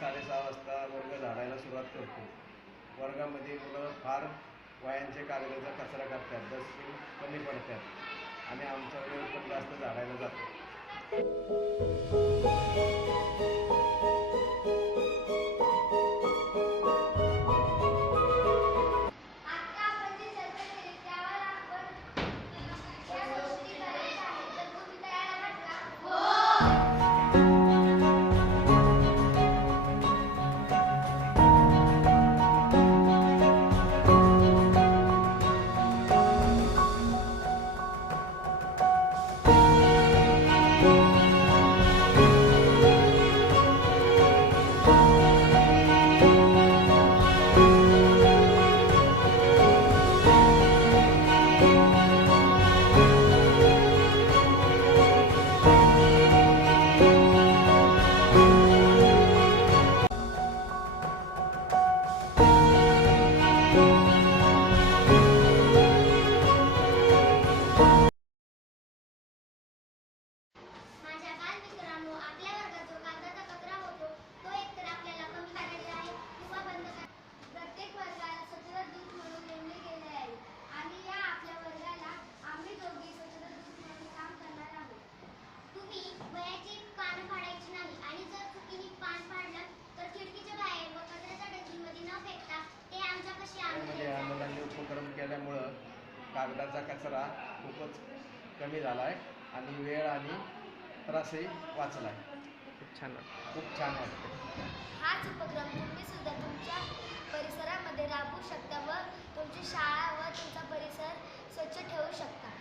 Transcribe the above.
6:30 वाजता वर्ग झाडायला सुरुवात करतो. वर्गामध्ये मुलं फार वयांचे कागदाचा कचरा करतात, डस्टबिन कमी पडतात आणि आमचा वेळ पण जास्त झाडायला जातो. उपक्रम केल्यामुळं कागदाचा कचरा खूपच कमी झाला आहे आणि वेळ आणि त्रासही वाचला आहे. खूप छान वाटतं. हाच उपक्रम तुम्ही सुद्धा तुमच्या परिसरामध्ये राबवू शकता व तुमची शाळा व तुमचा परिसर स्वच्छ ठेवू शकता.